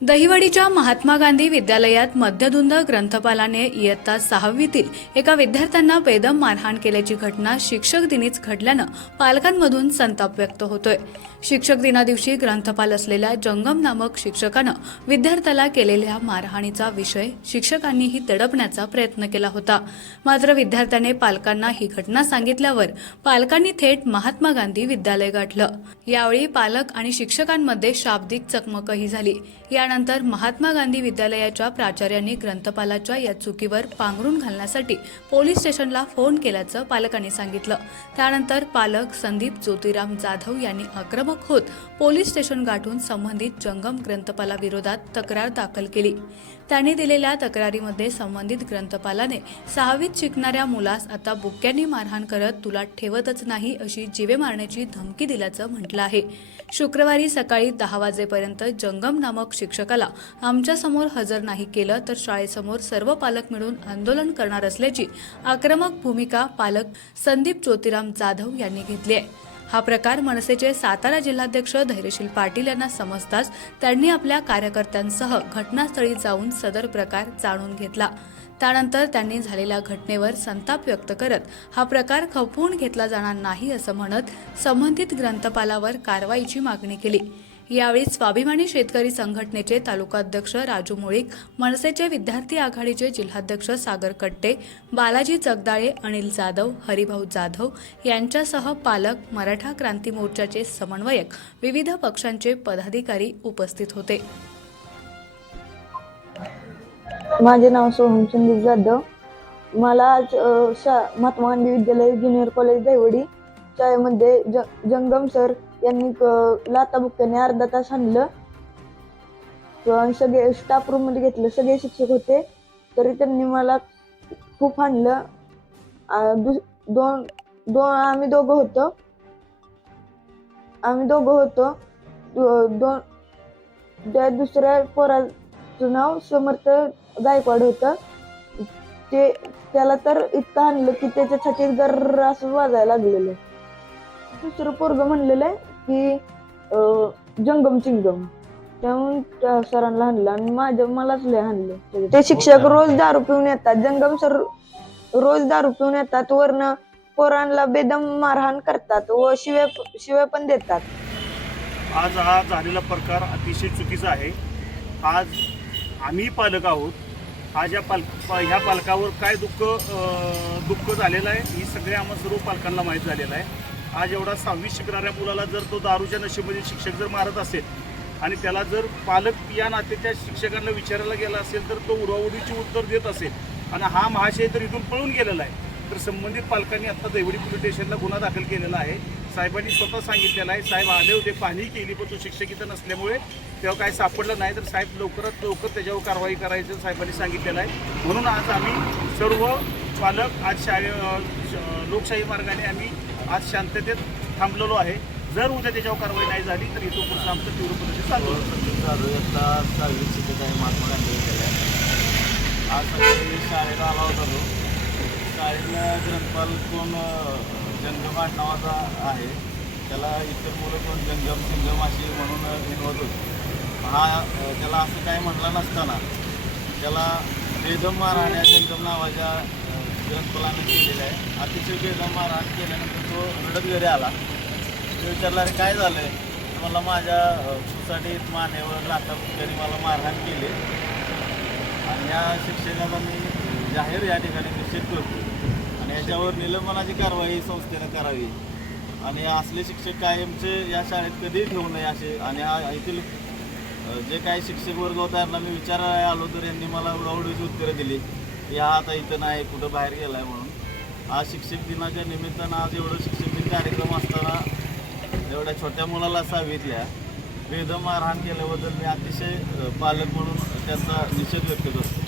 दहिवडीच्या महात्मा गांधी विद्यालयात मध्यधुंद ग्रंथपालाने इयत्ता सहावीतील एका विद्यार्थ्यांना बेदम मारहाण केल्याची घटना शिक्षक दिनीच घडल्यानं पालकांमधून संताप व्यक्त होतोय. शिक्षक दिनादिवशी ग्रंथपाल असलेल्या जंगम नामक शिक्षकानं विद्यार्थ्याला केलेल्या मारहाणीचा विषय शिक्षकांनीही दडपण्याचा प्रयत्न केला होता. मात्र विद्यार्थ्याने पालकांना ही घटना सांगितल्यावर पालकांनी थेट महात्मा गांधी विद्यालय गाठलं. यावेळी पालक आणि शिक्षकांमध्ये शाब्दिक चकमकही झाली. या त्यानंतर महात्मा गांधी विद्यालयाच्या प्राचार्यांनी ग्रंथपालाच्या या चुकीवर पांघरून घालण्यासाठी पोलीस स्टेशनला फोन केल्याचं पालकांनी सांगितलं. त्यानंतर पालक संदीप ज्योतिराम जाधव यांनी आक्रमक होत पोलीस स्टेशन गाठून संबंधित जंगम ग्रंथपालाविरोधात तक्रार दाखल केली. त्यांनी दिलेल्या तक्रारीमध्ये संबंधित ग्रंथपालाने सहावीत शिकणाऱ्या मुलास आता बुक्क्यांनी मारहाण करत तुला ठेवतच नाही अशी जिवे मारण्याची धमकी दिल्याचं म्हटलं आहे. शुक्रवारी सकाळी दहा वाजेपर्यंत जंगम नामक शिक्षकाला आमच्यासमोर हजर नाही केलं तर शाळेसमोर सर्व पालक मिळून आंदोलन करणार असल्याची आक्रमक भूमिका पालक संदीप ज्योतिराम जाधव यांनी घेतली आहे. हा प्रकार मनसेचे सातारा जिल्हाध्यक्ष धैर्यशील पाटील यांना समजताच त्यांनी आपल्या कार्यकर्त्यांसह घटनास्थळी जाऊन सदर प्रकार जाणून घेतला. त्यानंतर त्यांनी झालेल्या घटनेवर संताप व्यक्त करत हा प्रकार खपवून घेतला जाणार नाही असं म्हणत संबंधित ग्रंथपालावर कारवाईची मागणी केली. यावेळी स्वाभिमानी शेतकरी संघटनेचे तालुकाध्यक्ष राजू मुळीक मनसेचे विद्यार्थी आघाडीचे जिल्हाध्यक्ष सागर कट्टे बालाजी जगदाळे अनिल जाधव हरिभाऊ जाधव यांच्यासह पालक मराठा क्रांती मोर्चाचे समन्वयक विविध पक्षांचे पदाधिकारी उपस्थित होते. माझे नाव सोहम संदीप जाधव. मला आज शा महात्मा गांधी विद्यालय ज्युनियर कॉलेज दैवडी शाळेमध्ये ज जंगम सर यांनी क- लाताबुक्क्याने अर्धा तास आणलं. सगळे स्टाफ रूममध्ये घेतलं. सगळे शिक्षक होते. तरी त्यांनी मला खूप आणलं. दोन दोन आम्ही दोघं होतो. आम्ही दोघं होतो. दोन त्या दुसऱ्या पोराचं नाव समर्थ गायकवाड होतं. ते त्याला तर इतकं आणलं की त्याच्या छातीत जर असं वाजायला लागलेलं. दुसरं पोरग म्हणलेलं आहे की जंगम चिंगम. त्यामुळे त्या सरांना हाणलं आणि माझ्या मलाच लय हाणलं. ते शिक्षक रोज दारू पिऊन येतात. जंगम सर रोज दारू पिऊन येतात. वरनं पोरांना बेदम मारहाण करतात व शिव्या शिव्या पण देतात. आज हा झालेला प्रकार अतिशय चुकीचा आहे. आज आम्ही पालक आहोत. आज या पाल ह्या पालकावर काय दुःख दुःख झालेलं आहे ही सगळ्या आम्हा सर्व पालकांना माहीत झालेलं आहे. आज एवढा सहावी शिकणाऱ्या मुलाला जर तो दारूच्या नशेमध्ये शिक्षक जर मारत असेल आणि त्याला जर पालक या नात्याच्या शिक्षकांना विचारायला गेला असेल तर तो उडवाउडीची उत्तर देत असेल. आणि हा महाशय तर इथून पळून गेलेला आहे. तर संबंधित पालकांनी आता दैवडी पोलीस स्टेशनला गुन्हा दाखल केलेला आहे. साहेबांनी स्वतः सांगितलेलं आहे साहेब आले होते पाहणी केली पण तो शिक्षक इथं नसल्यामुळे तेव्हा काय सापडलं नाही. तर साहेब लवकरात लवकर त्याच्यावर कारवाई करायचं साहेबांनी सांगितलेलं आहे. म्हणून आज आम्ही सर्व पालक आज शाळे श- लोकशाही मार्गाने आम्ही आज शांततेत थांबलेलो आहे. जर उद्या त्याच्यावर कारवाई नाही झाली तर इथं पुढचं आमचं तीव्र प्रदर्शन चालू सहावी शिकत आहे महात्मा गांधी आज सकाळी शाळेला आला होता तो. शाळेतला ग्रंथपाल कोण जंगम नावाचा आहे. त्याला इतर मुलं कोण जंगम सिंगम अशी म्हणून हिनवत होते. हा त्याला असं काय म्हटलं नसताना त्याला बेदम मारहाण जंगम नावाच्या अं, आम्ही केलेलं आहे. अतिशय बेदम मारहाण केल्यानंतर तो रडत घरी आला. तो विचारला अरे काय झालं तर मला माझ्या सोसायटीत मानेवर लाथा त्यांनी मला मारहाण केली. आणि या शिक्षकाला मी जाहीर या ठिकाणी निश्चित करतो. आणि याच्यावर निलंबनाची कारवाई संस्थेनं करावी. आणि असले शिक्षक कायमचे या शाळेत कधीही ठेवू नये असे. आणि हा येथील जे काही शिक्षक वर्ग होता यांना मी विचारायला आलो तर यांनी मला उडावडीची उत्तरं दिली. की हा आता इथं नाही कुठं बाहेर गेला आहे म्हणून. आज शिक्षक दिनाच्या निमित्तानं आज एवढं शिक्षक दिन कार्यक्रम असताना एवढ्या छोट्या मुलाला सहावीतल्या वेद मारहाण केल्याबद्दल मी अतिशय पालक म्हणून त्याचा निषेध व्यक्त करतो.